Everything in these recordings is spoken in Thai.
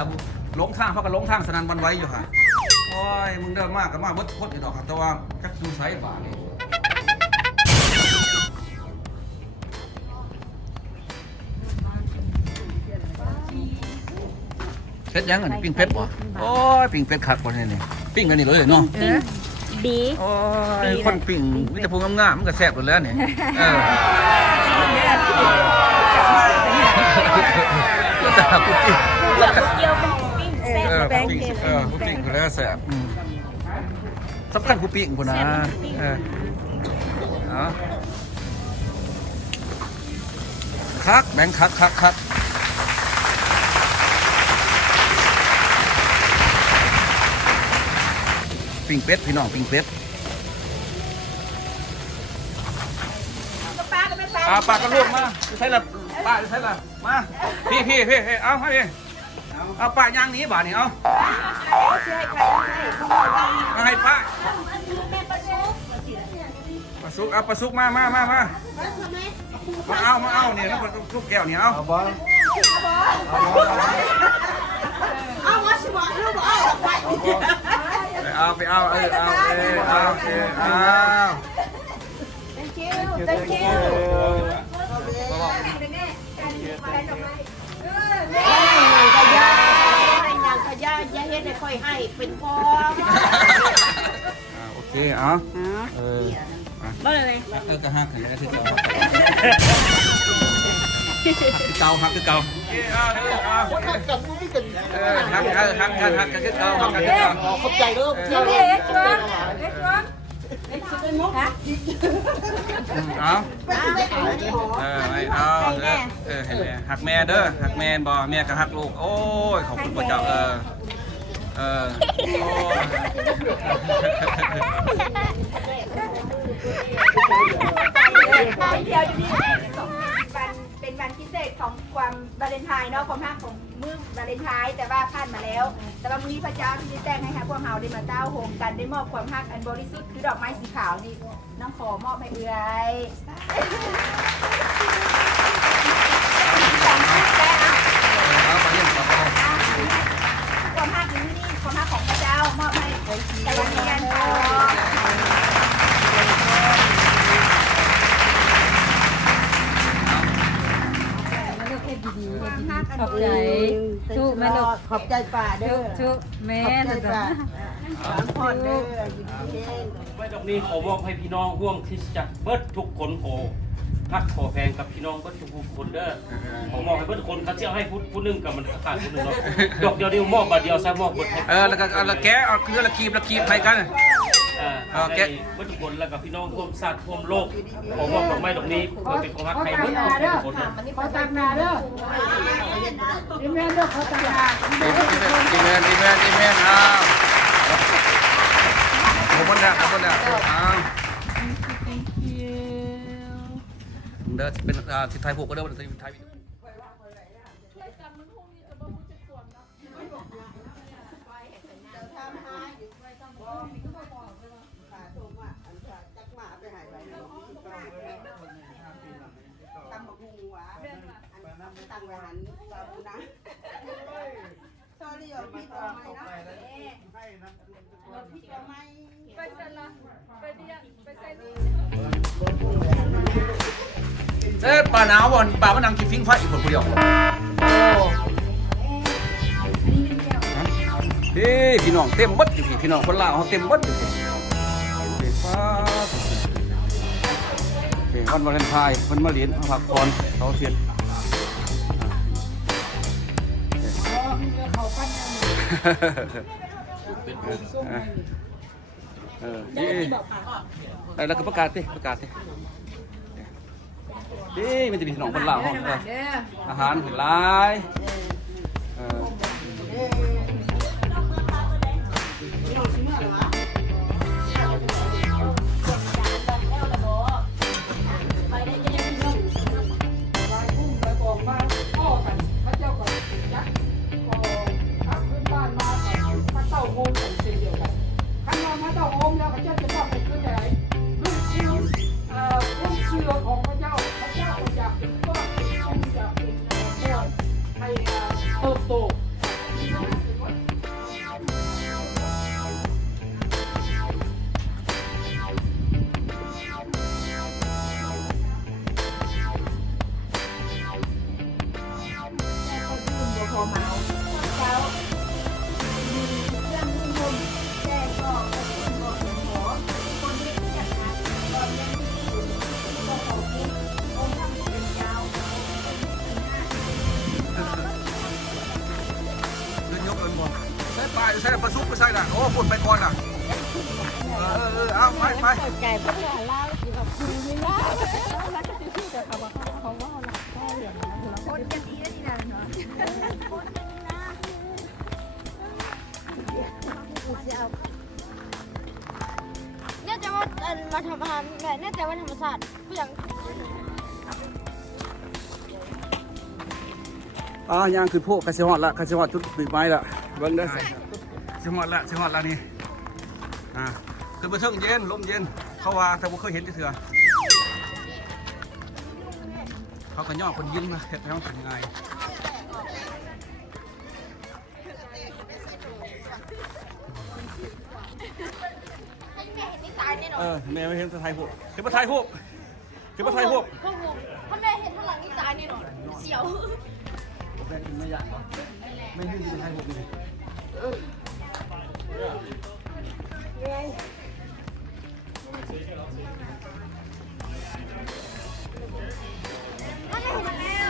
ครับหลงทางเพราะกันหลงทางสนั่นวันไว้อยู่ค่ะโอ้ยมึงเดินมากกับมากเบิดโคตรอยู่ดอกครับแต่ว่าจักดูไซส์บ่านี่เป็ดยังอันนี้ปิ้งเป็ดบ่โอ้ยปิ้งเป็ดขัดบ่เนี่ยนี่ปิ้งกันนี่เลยเนาะดี โอ้ยคนปิ้งวิตาภูมิงามๆมันก็แซ่บหมดแล้วเนี่ยแล้วแต่ผู้ปิ้ง เกี่ยวเป็นปิ้งแซ่บแบงค์ ผู้ปิ้งคนแล้วแซ่บสำคัญผู้ปิ้งคนนะคักแบงค์คักปิ้งเป็ดพี่น้องปิ้งเป็ดปลาก็ลวกมาใช่ละปลาใช่ละมาพี่เอาให้พี่เอาปลาย่างนี้บ่านี่เอาให้ปลาสุกเอาปลาสุกมาเอาเนี่ยลูกแก้วเนี่ยเอาไปเอาthank you อย่าเฮ็ดให้ค่อยให้เป็นพอโอเคเอาบ่เลยก็หักให้ได้คือเก่าหักคือเก่าหักกับมือกันหักกันคือเก่าหักกันคือเก่าขอบใจเด้อเอ็กซ์วะเอาเห็นไหมหักแม่เด้อหักแม่บ่แม่ก็หักลูกโอ้ยขอบคุณพระเจ้าเป็นวันพิเศษของความวาเลนไทน์เนาะความรักของมื้อวาเลนไทน์แต่ว่าผ่านมาแล้วแต่ว่ามื้อนี้พระเจ้าที่แต่งให้ค่ะพวกเราได้มาเต้าโฮมกันได้มอบความรักอันบริสุทธิ์คือดอกไม้สีขาวนี่น้องขอมอบให้เอื้อยความรักนี้ความรักของพระเจ้ามอบให้แต่วันนี้กันขอบใจทุกแม่ลูกขอบใจป่าเด้อทุกแม่ขอบใจป่าพอดเด้อไว้ดอกนี้ขอมอบให้พี่น้องร่วมคริสตจักรเบิดทุกคนขอพักขอแพงกับพี่น้องเบิดทุกคนเด้อขอมอบให้เบิดคนเขาจะให้ผู้นึงกับมันขาดผู้นึงเนาะดอกเดียวมอบบาทเดียวซะมอบเบิดแล้วก็แกเอาคือละคีบไปกันแกเบิดทุกคนแล้วกับพี่น้องร่วมชาติร่วมโลกขอมอบดอกไม้ดอกนี้เพื่อเป็นของรักให้เบิดทุกคนขอตักนาเด้อดีแม่เด้อขอตักนาดีแม่ขอบคุณนะเด้อเป็นทิศไทยผูกก็เด้อเป็นทิศไทยตั้งไว้หันบาบูนะสอรี่ว่าพี่ตัวใหม่นะพี่ตัวใหม่ไปเสร็จละไปเรียนไปใส่ลูกป่าหนาววันป่ามันนั่งกินฟิ้งไฟอีกคนเดียวพี่น้องเต็มบัดอยู่พี่น้องคนลาวเขาเต็มบัดอยู่วันวาเลนไทน์วันมะเรียนผักพรเขาเทียนแล้วก็ประกาศดิมันจะมีขนมคนลาวห้องอาหารหลาย บ่เมาเจ้ามีเครื่องนุ่งห่มแจ้งบอกกับคนบอกอย่างหมอคนที่อยากทานตอนยังที่ก็ขอกินองค์ท่านเป็นเจ้า เดินยกเดินบอลใส่ปลายใส่ปลาซุปไม่ใส่ละโอ้ปุ่นไปก่อนอ่ะเอาไป ไก่พัฒนาล่าคือแบบคือไม่ล่าแล้วก็ที่จะเขาบอกเขาว่าเราได้อย่างนั้นเรา คนยังดีนะนี่นะเนาะ เนี่ยจะว่ามาทำอาหารแบบเนี่ยจะว่าธรรมศาสตร์เพื่อน ย่างคือพวกกระเชียฮอดละกระเชียฮอดจุดปีไม้ละเบิ้งได้เชียฮอดละนี่คือมาเทิงเย็นลมเย็นเขาว่าแต่ผมเคยเห็นที่เถื่อเขาก็ย่อคนยิ้มมาเห็ดน้องถึงไงแม่ไม่เห็นไทยพวกคือมาไทยพวกถ้าแม่เห็นข้างหลังนี่ตายแน่นอนเสียว แม่กินไม่อยากหรอไม่ยืดไทยพวกนี่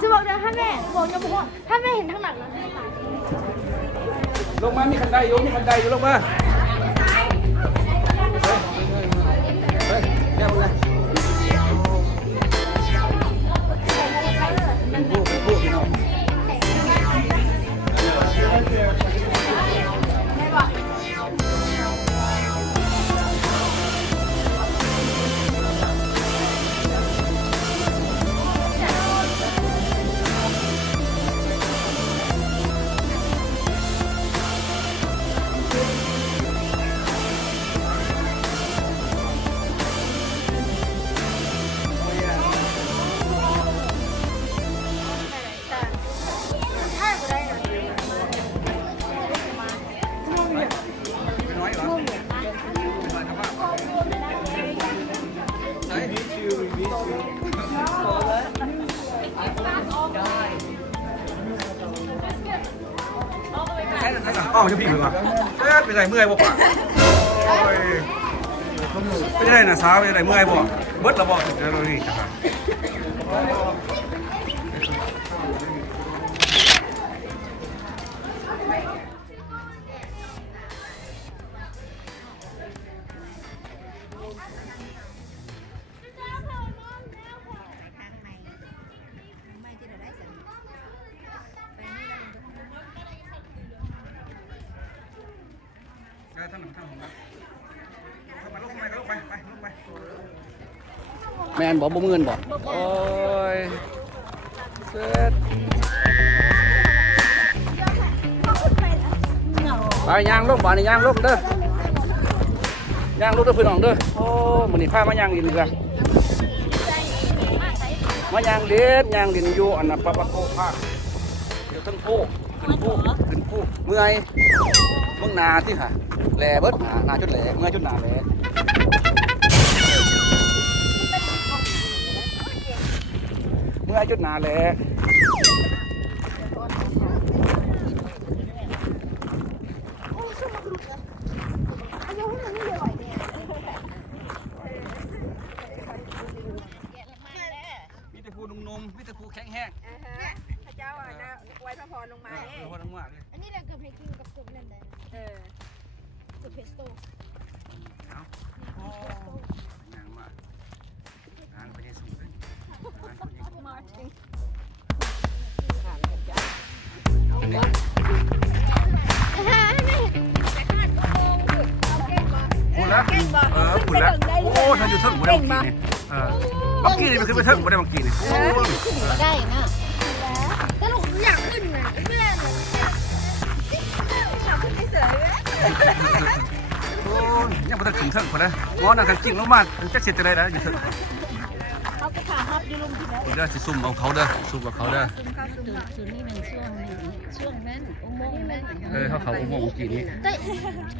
จะบอกเดี๋ยวถ้าแม่บอกจะบอกว่าถ้าแม่เห็นข้างหลังนะ ลงมามีคันไดอยู่ลงมาเฮ้ยแก้วไงเป็นพวกพี่น้องอ๋อจะพี่เหรอเป็นไรเมื่อยบ่ปะเป็นไรนะสาวเป็นไรเมื่อยบ่เบิดระบอกเดี๋ยวเราดีจ้ะแมนบอกบ่มือนบอกโอ้ยเสร็จไปย่างลูกบ่านี่ย่างลูกเด้อย่างลูกเด้อพี่น้องเด้อโอ้มื้อนี้พามาย่างดินกันมาย่างดินอยู่อันน่ะปะปะโคภาคเดี๋ยวทั้งโคขึ้นโคเมื่อยมึงนาที่ห่ะแหล่เบิดหนาจุดแหล่เมื่อยจุดหนาแหล่เมื่อยจุดหนาแหล่มีแต่ผู้นุ่มๆมีแต่ผู้แข็งแห้งพระเจ้าอ่ะนะไว้พระพรลงมาเนี่ย พอทั้งว่าเลย อันนี้แหละเกือบให้กินกับเกือบนั่นเลยเกือบเพสโต้ เอาอย่างว่าทางไปได้สูงเลย มาจริง อันนี้ พูดแล้วพูดแล้วโอ้ท่านอยู่เทิงหมดแล้วเมื่อกี้นี่เมื่อกี้นี่มันขึ้นไปเทิงหมดแล้วเมื่อกี้นี่โอ้ขึ้นมาได้นะแต่หนูอยากขึ้นนะไม่ได้นะ โอ้ยังไม่ได้ถึงเทิงคนนะง้อนั่งกันจริงแล้วมาจะเสร็จจะได้แล้วอยู่เทิง เขาก็ขาฮับอยู่ลงที่นั่น เด้อสิซุ่มเอาเขาเด้อซุ่มกับเขาเด้อ ส่วนนี้เป็นช่วงนั้นอุโมงค์นั้น เขาอุโมงค์เมื่อกี้นี้ แต่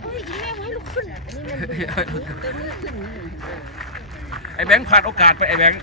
เฮ้ยแม่ให้ลูกขึ้นนี่มันเป็นมือขึ้น ไอ้แบงค์ผ่านโอกาสไปไอ้แบงค์